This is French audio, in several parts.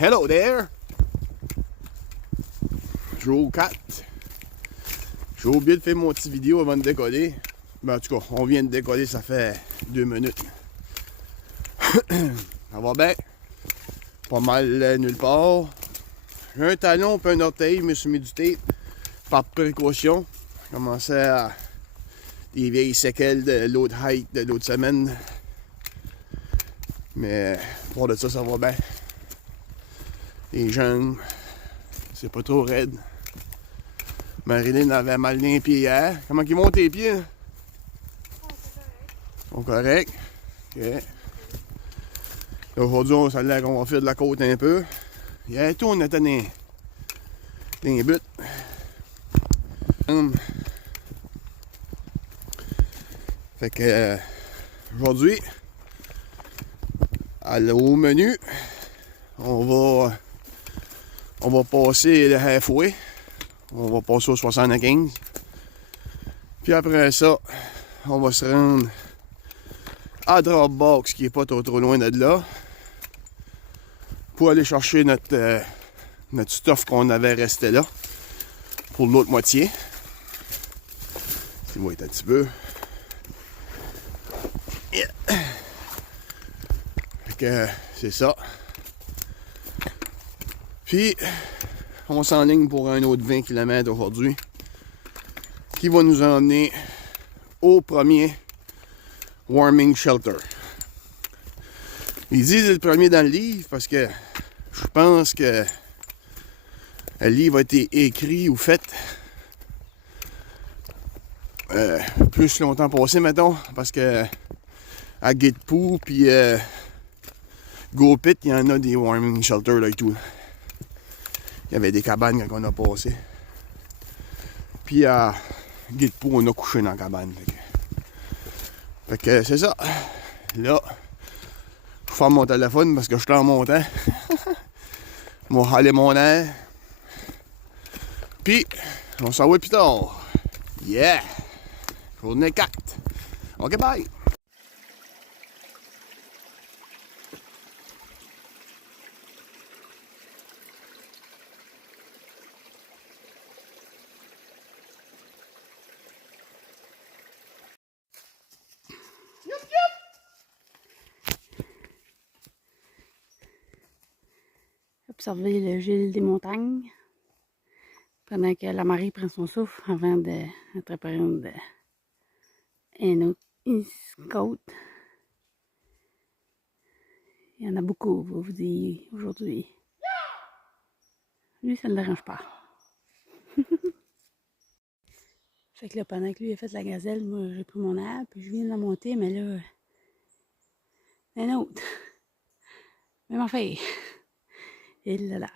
Hello there! Jour 4. J'ai oublié de faire mon petit vidéo avant de décoller. Ben, en tout cas, on vient de décoller, ça fait 2 minutes. Ça va bien. Pas mal nulle part. J'ai un talon et un orteil, je me suis mis du tape par précaution. J'ai commencé à des vieilles séquelles de l'autre hike de l'autre semaine. Mais pour de ça, ça va bien. Les jeunes, c'est pas trop raide. Marilyn avait mal les pieds hier. Comment ils vont tes pieds? Ils sont corrects. Ok. Aujourd'hui, ça a l'air qu'on va faire de la côte un peu. Hier, tout, on était dans les buts. Fait que aujourd'hui, au menu, on va passer le halfway. On va passer au 75. Puis après ça, on va se rendre à Dropbox, qui est pas trop loin de là, pour aller chercher notre stuff qu'on avait resté là, pour l'autre moitié. Il va être un petit peu. Yeah. Fait que c'est ça. Puis, on s'enligne pour un autre 20 km aujourd'hui, qui va nous emmener au premier warming shelter. Ils disent le premier dans le livre parce que je pense que le livre a été écrit ou fait plus longtemps passé, mettons, parce que à Gitpoo puis GoPit, il y en a des warming shelters là et tout. Il y avait des cabanes quand on a passé. Puis à Gitpoo, on a couché dans la cabane. Fait que c'est ça. Là, je ferme mon téléphone parce que je suis en montant. Je vais aller mon air. Puis, on s'en va plus tard. Yeah! Journée 4. OK, bye! Observer le gel des montagnes pendant que la marée prend son souffle avant d'entreprendre un autre côte. Il y en a beaucoup, je vais vous dire, aujourd'hui. Lui, ça ne le dérange pas. Fait que là, pendant que lui a fait la gazelle, moi, j'ai pris mon air, puis je viens de la monter, mais là, un autre. Même affaire. Et là là.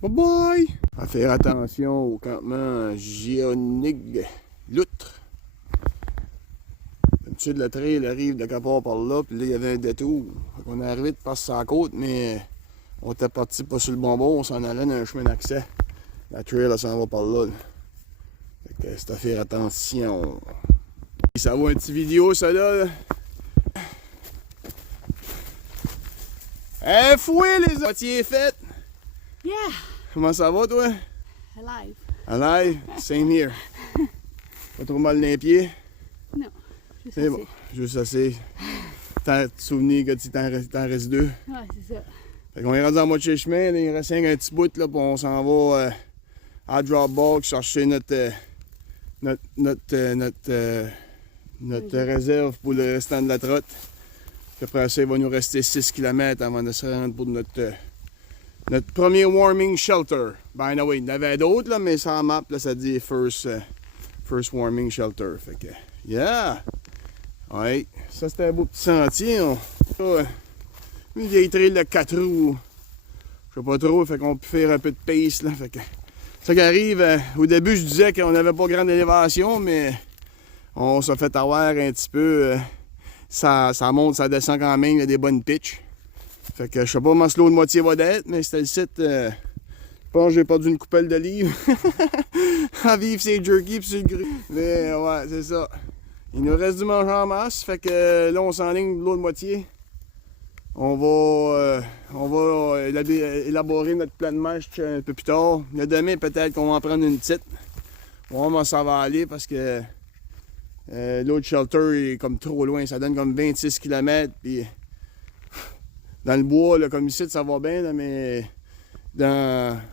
Bye bye! À faire attention au campement Géonig Loutre. D'habitude, le trail arrive de quelque part par là, puis là, il y avait un détour. On est arrivé de passer sur la côte, mais on était parti pas sur le bon bord, on s'en allait dans un chemin d'accès. La trail, elle s'en va par là. Fait que c'est à faire attention. Ça va un petit vidéo, ça là. Fouet, les moitiés faites! Yeah! Comment ça va, toi? Alive. Alive? Same here. Pas trop mal dans les pieds? Non, juste C'est bon, juste assez. Tant de souvenirs que tu t'en restes 2. Ouais, c'est ça. Fait qu'on est rendu en moitié chemin, là, il reste un petit bout, là, puis on s'en va à Dropbox chercher notre notre réserve pour le restant de la trotte. Puis après ça, il va nous rester 6 km avant de se rendre pour notre premier warming shelter. By the way, il y en avait d'autres, là, mais sur la map, là, ça dit first warming shelter. Fait que, yeah! Ouais, ça c'était un beau petit sentier. Une vieille trail de 4 roues. Je sais pas trop, fait qu'on peut faire un peu de pace, là. Fait que, ça qui arrive, au début, je disais qu'on n'avait pas grande élévation, mais on s'est fait avoir un petit peu. Ça monte, ça descend quand même, il y a des bonnes pitches. Fait que je sais pas comment slow de moitié va d'être, mais c'était le site. Je pense que j'ai perdu une coupelle de livres. À vivre c'est jerky pis c'est le gris. Mais ouais, c'est ça. Il nous reste du manger en masse, fait que là on s'enligne de l'autre moitié. On va élaborer notre plan de match un peu plus tard. Le demain peut-être qu'on va en prendre une petite. On va voir comment ça va aller parce que l'autre shelter est comme trop loin. Ça donne comme 26 km. Puis dans le bois, là, comme ici, ça va bien, là, mais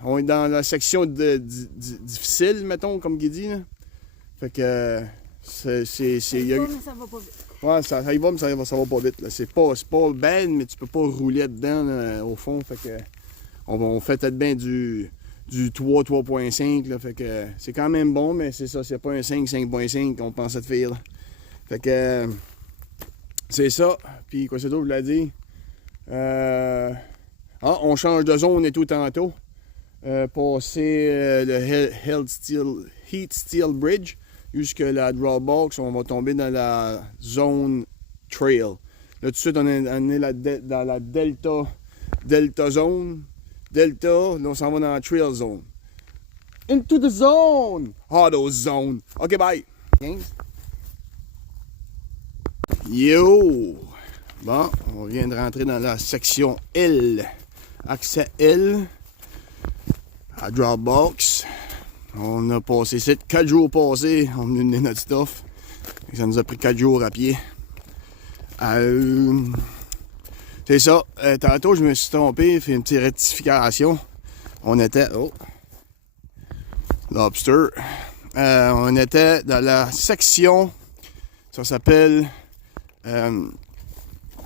on est dans la section difficile, mettons, comme il dit. Là. Fait que Mais ça va pas vite. Ouais, ça y va, mais ça va pas vite. C'est pas ben, mais tu peux pas rouler dedans là, au fond. Fait que on fait peut-être bien du 3.5. Là, fait que c'est quand même bon, mais c'est ça, c'est pas un 5.5 qu'on pensait de faire. Là. Fait que c'est ça. Puis quoi c'est d'autre, je l'ai dit. On change de zone et tout tantôt. Passer le Heat Steel Bridge. Jusqu'à la Drawbox, on va tomber dans la zone trail. Là, tout de suite, on est dans la Delta zone. Delta, là, on s'en va dans la trail zone. Into the zone! Auto zone. OK, bye! 15. Yo! Bon, on vient de rentrer dans la section L. Accès L. À Dropbox. On a passé 4 jours passés, on a mené notre stuff. Ça nous a pris 4 jours à pied. C'est ça. Tantôt, je me suis trompé, fait une petite rectification. On était... Oh! Lobster. On était dans la section, ça s'appelle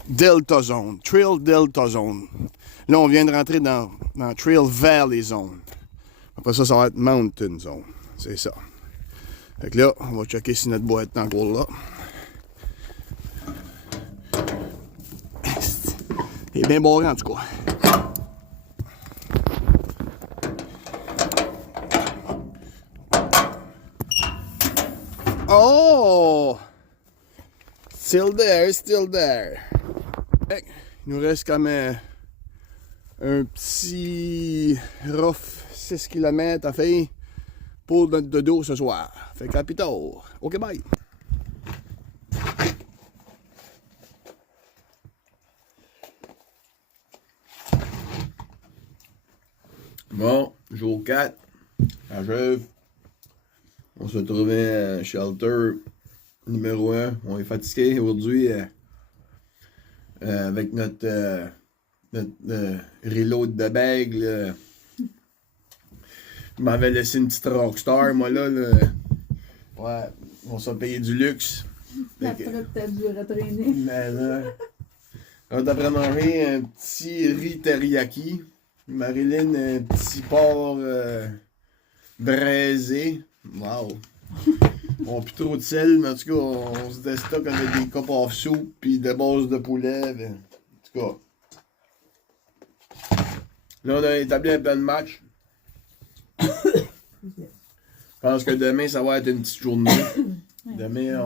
Delta Zone. Trail Delta Zone. Là, on vient de rentrer dans Trail Valley Zone. Après ça, ça va être Mountain Zone. C'est ça. Fait que là, on va checker si notre boîte est encore là. Il est bien barré en tout cas. Oh! Still there, still there. Fait que, il nous reste comme un petit rough 6 km à faire pour notre dodo ce soir. Fait qu'à plus tard. OK, bye! Bon, jour 4, à Gèvres. On se trouvait à shelter numéro 1. On est fatigué aujourd'hui avec notre reload de bague. Je m'avais laissé une petite rockstar, moi là. Ouais, on s'est payé du luxe. La trotte t'a dû retraîner. Mais là, on a après mangé un petit riz teriyaki. Marilyn, un petit porc braisé. Wow! On n'a plus trop de sel, mais en tout cas, on se déstocke avec des cup of soup puis des bases de poulet. Mais, en tout cas. Là, on a établi un plan de match. Je pense que demain, ça va être une petite journée. Demain,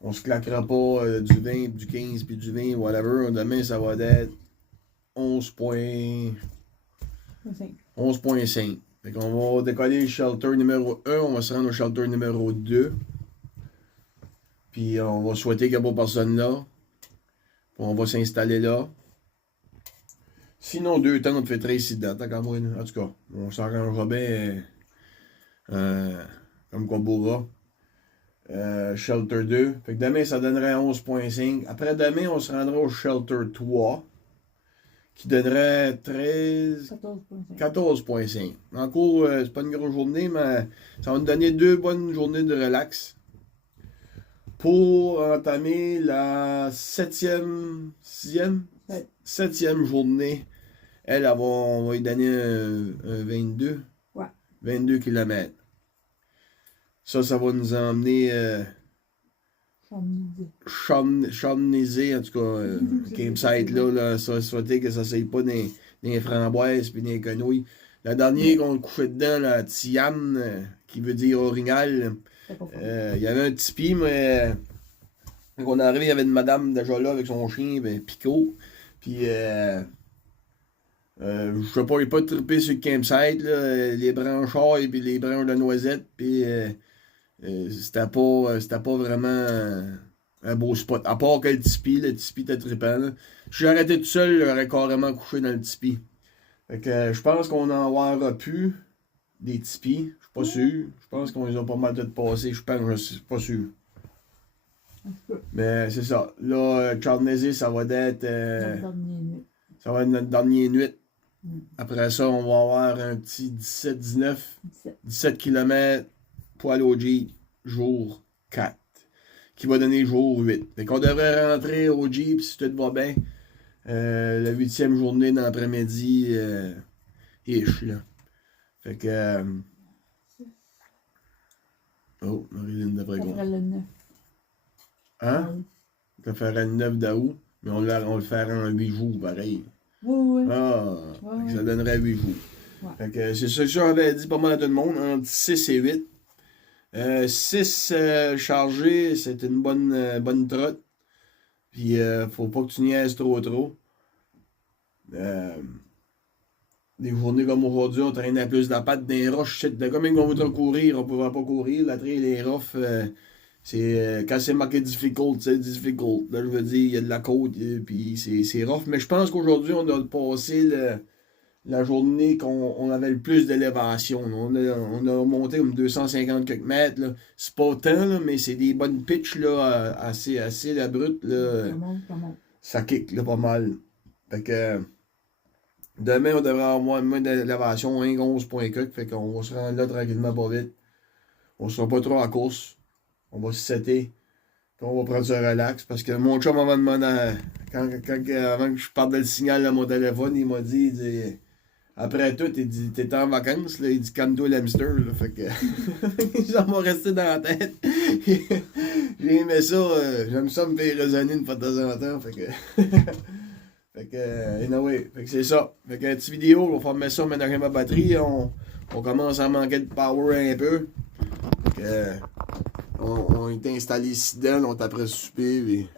on se claquera pas du 20, du 15 puis du 20, whatever. Demain, ça va être 11.5. Fait qu'on va décoller le shelter numéro 1, on va se rendre au shelter numéro 2. Puis on va souhaiter qu'il n'y ait pas personne là. Puis on va s'installer là. Sinon, 2 temps, on fait très ici dedans, tant qu'à moi. En tout cas, on s'arrangera bien comme qu'on pourra. Shelter 2. Fait que demain, ça donnerait 11.5. Après demain, on se rendra au shelter 3. Qui donnerait 14.5. En cours, c'est pas une grosse journée, mais ça va nous donner 2 bonnes journées de relax. pour entamer la septième journée. Elle, on va lui donner un 22. Ouais. 22 km. Ça va nous emmener Chambnésé, en tout cas, campsite là, ça souhaiter que ça s'aille pas des framboises puis des quenouilles. La dernière qu'on couchait dedans, la Tiam, qui veut dire orignal, il y avait un tipi, mais quand on est arrivé, il y avait une madame déjà là avec son chien, ben, Pico. Puis, je sais pas, il n'est pas trippé sur le campsite, là, les branches et puis les branches de noisettes, puis c'était pas vraiment un beau spot. À part que le tipi était trippant. Là. Si j'aurais arrêté tout seul, j'aurais carrément couché dans le tipi. Fait que je pense qu'on en aura plus des tipis. Je suis pas sûr. Je pense qu'on les a pas mal tout passés. Je suis pas sûr. Mais c'est ça. Là, Chardonnay, ça va être. Ça va être notre dernière nuit. Après ça, on va avoir un petit 17 km pour aller au Jeep, jour 4, qui va donner jour 8. Fait qu'on devrait rentrer au Jeep, si tout va bien, la 8e journée dans l'après-midi, ish, là. Fait que... oh, Marie-Lynne devrait Ça ferait le 9. Hein? Ça ferait le 9 d'août, mais on le ferait en 8 jours, pareil. Oui. Ah, Ouais. ça donnerait 8 jours. Ouais. Fait que c'est ça que j'avais dit pas mal à tout le monde, entre 6 et 8. 6 chargés, c'est une bonne trotte. Puis, faut pas que tu niaises trop. Des journées comme aujourd'hui, on traînait plus la patte des roches. De comme on voudrait courir, on ne pouvait pas courir. La trail, les rough, c'est quand c'est marqué difficult, c'est difficult. Là, je veux dire, il y a de la côte, puis c'est rough. Mais je pense qu'aujourd'hui, on a passé la journée qu'on avait le plus d'élévation. On a monté comme 250 quelques mètres. Là. C'est pas tant, là, mais c'est des bonnes pitches là, assez abruptes. Là. Ça kick là, pas mal. Fait que demain, on devrait avoir moins d'élévation, 11 points quelques. Fait qu'on va se rendre là tranquillement pas vite. On sera pas trop en course. On va se setter. Puis on va prendre ce relax. Parce que mon chum m'a demandé, avant que je parte le signal à mon téléphone, il m'a dit après tout, il dit t'es en vacances, là, il dit calme-toi l'hamster. Là, fait que ça m'a resté dans la tête. J'ai aimé ça, j'aime ça me faire raisonner une fois de temps en temps. Fait que. Fait que, anyway, fait que c'est ça. Fait que, petite vidéo, on va faire mettre ça, ménager ma batterie. On commence à manquer de power un peu. Fait que, on est installé ici dedans, on est après souper, puis...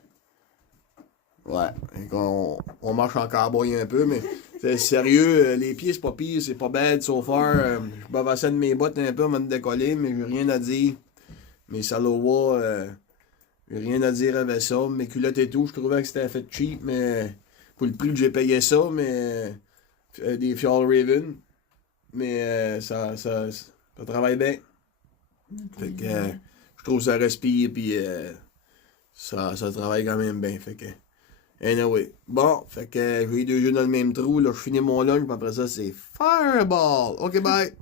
ouais, on marche en cowboy un peu, mais c'est sérieux, les pieds c'est pas pire, c'est pas bad so far. Je bavassais de mes bottes un peu avant de décoller, mais j'ai rien à dire. Mes salowas, j'ai rien à dire avec ça. Mes culottes et tout, je trouvais que c'était fait cheap, mais pour le prix que j'ai payé ça, mais des Fjall Raven. Mais ça travaille bien. Fait que je trouve que ça respire, puis ça travaille quand même bien. Fait que, anyway. Bon, fait que j'ai eu 2 jeux dans le même trou. Là, je finis mon lunch, puis après ça, c'est Fireball. OK, bye!